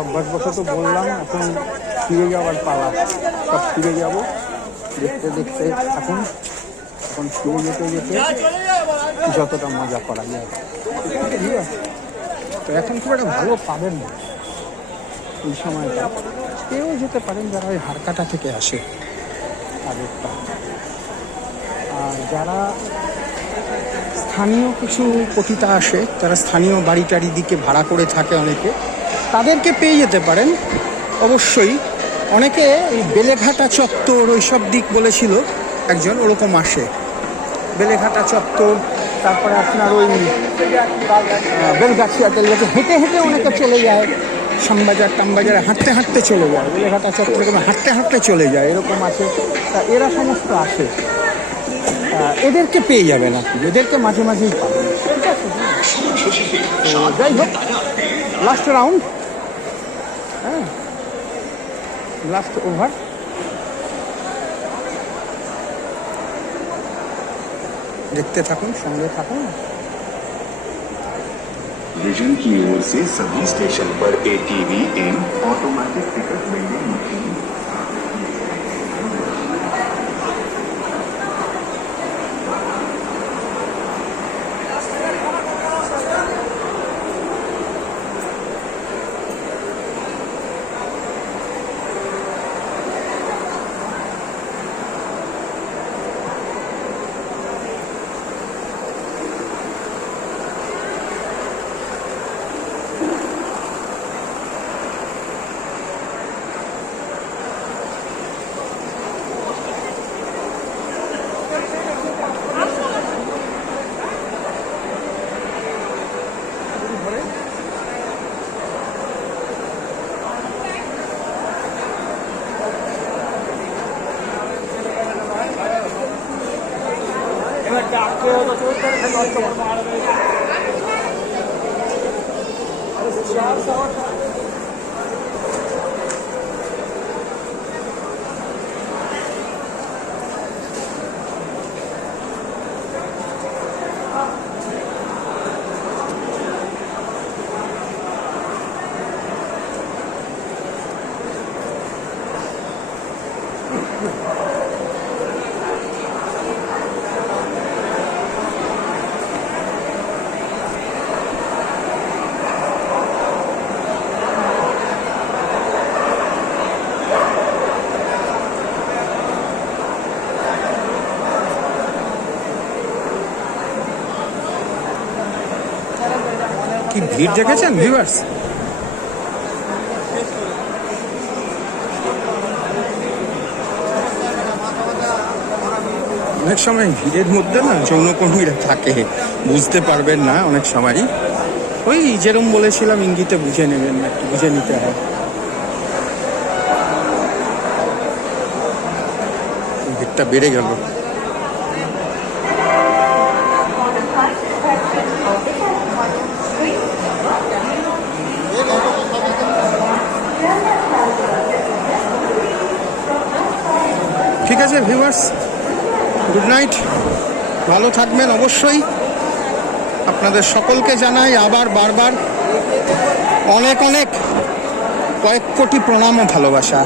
অভ্যাসবশত বললাম, এখন ফিরে যাওয়ার পালা। সব ফিরে যাব, দেখতে দেখতে এখন ফিরে যেতে যেতে যতটা মজা করা যায়। ঠিক আছে, তো এখন খুব একটা ভালো পাবেন না এই সময়টা। কেউ যেতে পারেন যারা ওই হারকাটা থেকে আসে আগেরটা, আর যারা স্থানীয় কিছু পতিতা আসে, যারা স্থানীয় বাড়ি টাড়ি দিকে ভাড়া করে থাকে অনেকে, তাদেরকে পেয়ে যেতে পারেন অবশ্যই। অনেকে এই বেলেঘাটা চত্বর ওইসব দিক বলেছিল একজন, ওরকম আসে। বেলেঘাটা চত্বর, তারপরে আপনার ওই বেলগাছিয়া টেলগাছি হেঁটে হেঁটে অনেকে চলে যায়, শ্যামবাজার টামবাজারে হাঁটতে হাঁটতে চলে যায়, বেলেঘাটা চত্বরে হাঁটতে হাঁটতে চলে যায়, এরকম আছে। তা এরা সমস্ত আসে, এদেরকে পেয়ে যাবেন আপনি, এদেরকে মাঝে মাঝেই পাবেন। ঠিক আছে, তো যাই হোক, লাস্ট রাউন্ড, হ্যাঁ, লাস্ট ওভার। देखते থাকুন, সঙ্গে থাকুন। विजन की ओर से सभी स्टेशन पर ATV इन ऑटोमेटिक टिकट वेंडिंग मशीन। কি ভিড় দেখেছেন ভিউয়ার্স? অনেক সময় ভিড়ের মধ্যে না যৌনকর্মীরা থাকে, বুঝতে পারবেন না অনেক সময়। ওই যেরকম বলেছিলাম, ইঙ্গিতে বুঝে নেবেন, একটু বুঝে নিতে হয়। ভিড়টা বেড়ে গেল। ঠিক আছে ভিউয়ার্স, গুড নাইট, ভালো থাকবেন অবশ্যই। আপনাদের সকলকে জানাই আবার বারবার অনেক অনেক কয়েক কোটি প্রণাম ও ভালোবাসা।